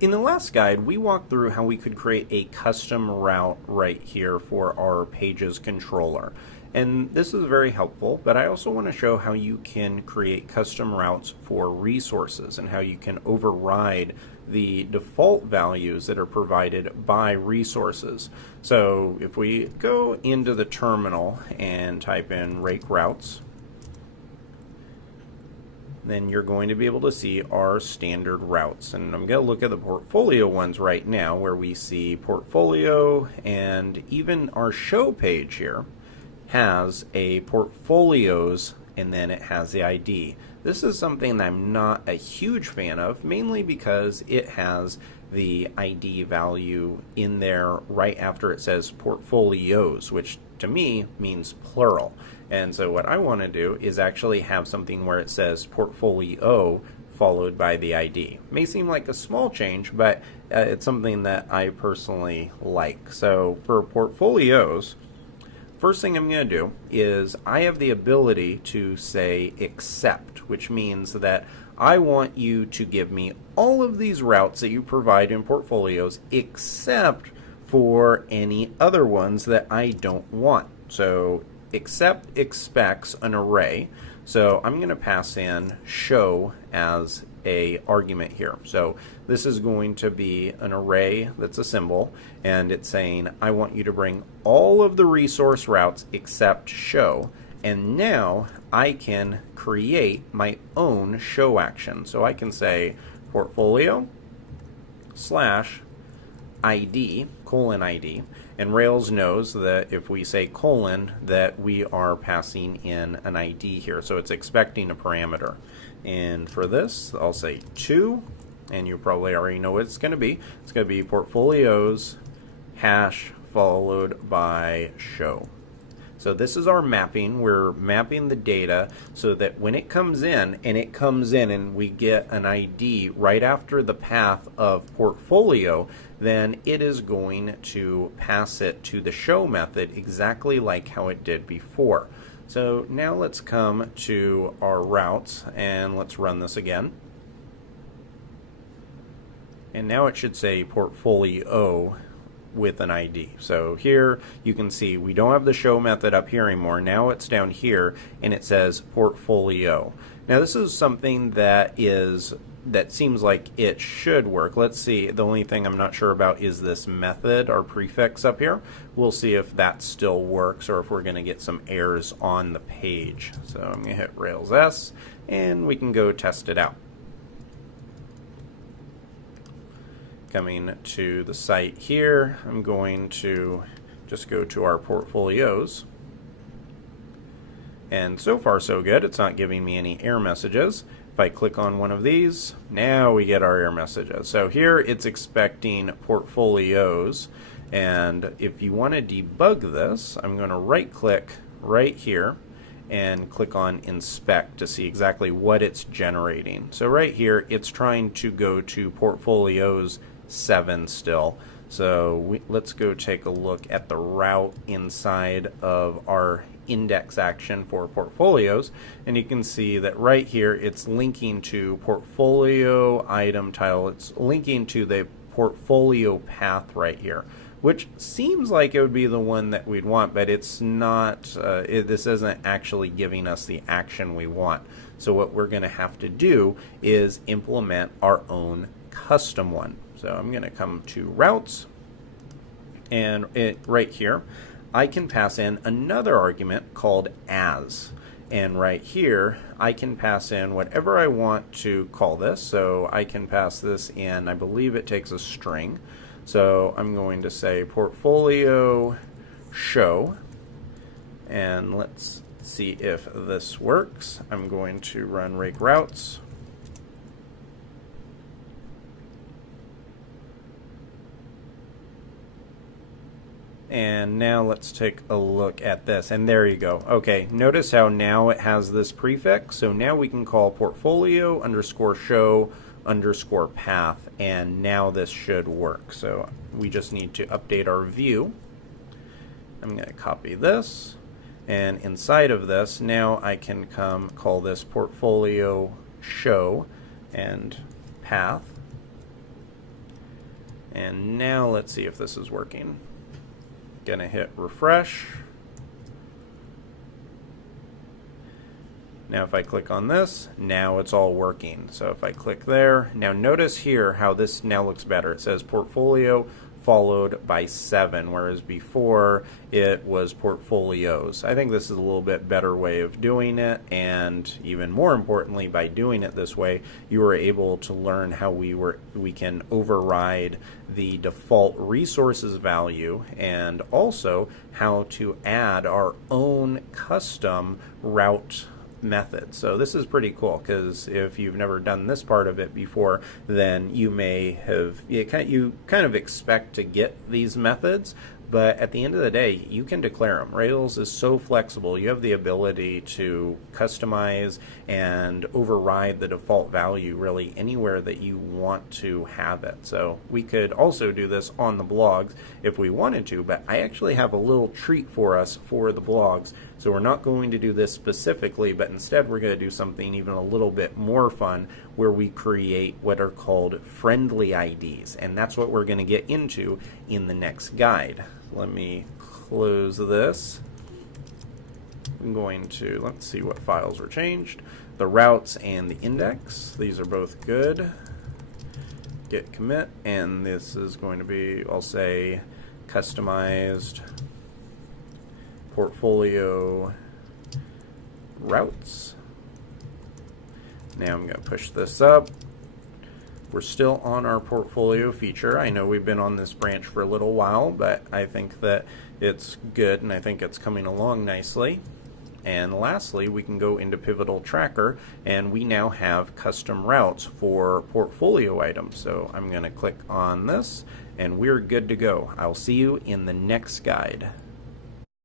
In the last guide, we walked through how we could create a custom route right here for our Pages controller. And this is very helpful, but I also want to show how you can create custom routes for resources and how you can override the default values that are provided by resources. So if we go into the terminal and type in rake routes, then you're going to be able to see our standard routes. And I'm going to look at the portfolio ones right now where we see portfolio, and even our show page here has a portfolios and then it has the ID. This is something that I'm not a huge fan of, mainly because it has the ID value in there right after it says portfolios, which to me means plural. And so what I want to do is actually have something where it says portfolio followed by the ID. May seem like a small change, but it's something that I personally like. So for portfolios, first thing I'm going to do is I have the ability to say except, which means that I want you to give me all of these routes that you provide in portfolios except for any other ones that I don't want. So except expects an array. So I'm going to pass in show as a argument here. So this is going to be an array that's a symbol, and it's saying I want you to bring all of the resource routes except show. And now I can create my own show action. So I can say portfolio slash ID, colon ID, and Rails knows that if we say colon that we are passing in an ID here. So it's expecting a parameter. And for this, I'll say 2, and you probably already know what it's going to be. It's going to be portfolios hash followed by show. So this is our mapping. We're mapping the data so that when it comes in and we get an ID right after the path of portfolio, then it is going to pass it to the show method exactly like how it did before. So now let's come to our routes and let's run this again. And now it should say portfolio with an ID. So here you can see we don't have the show method up here anymore. Now it's down here and it says portfolio. Now this is something that seems like it should work. Let's see. The only thing I'm not sure about is this method or prefix up here. We'll see if that still works or if we're going to get some errors on the page. So I'm going to hit Rails S and we can go test it out. Coming to the site here, I'm going to just go to our portfolios. And so far so good. It's not giving me any error messages. If I click on one of these, now we get our error messages. So here it's expecting portfolios. And if you want to debug this, I'm going to right click right here and click on inspect to see exactly what it's generating. So right here it's trying to go to portfolios 7 still. So let's go take a look at the route inside of our index action for portfolios, and you can see that right here it's linking to portfolio item title. It's linking to the portfolio path right here, which seems like it would be the one that we'd want, but it's not. This isn't actually giving us the action we want. So what we're going to have to do is implement our own custom one. So I'm going to come to routes, and right here I can pass in another argument called as, and right here I can pass in whatever I want to call this. So I can pass this in, I believe it takes a string, so I'm going to say portfolio show, and let's see if this works. I'm going to run rake routes. And now let's take a look at this, and there you go. Okay, notice how now it has this prefix, so now we can call portfolio underscore show underscore path, and now this should work. So we just need to update our view. I'm going to copy this, and inside of this now I can come call this portfolio show and path. And now let's see if this is working. Gonna hit refresh. Now if I click on this, now it's all working. So if I click there, now notice here how this now looks better. It says portfolio followed by 7, whereas before it was portfolios. I think this is a little bit better way of doing it, and even more importantly, by doing it this way, you were able to learn how we can override the default resources value, and also how to add our own custom route method. So this is pretty cool, because if you've never done this part of it before, then you may have, you kind of expect to get these methods, but at the end of the day, you can declare them. Rails is so flexible. You have the ability to customize and override the default value really anywhere that you want to have it. So we could also do this on the blogs if we wanted to, but I actually have a little treat for us for the blogs. So we're not going to do this specifically, but instead we're going to do something even a little bit more fun, where we create what are called friendly IDs, and that's what we're going to get into in the next guide. Let me close this. I'm going to, let's see what files were changed. The routes and the index, these are both good. Git commit, and this is going to be, I'll say, customized portfolio routes. Now I'm going to push this up. We're still on our portfolio feature. I know we've been on this branch for a little while, but I think that it's good, and I think it's coming along nicely. And lastly, we can go into Pivotal Tracker, and we now have custom routes for portfolio items. So I'm going to click on this, and we're good to go. I'll see you in the next guide.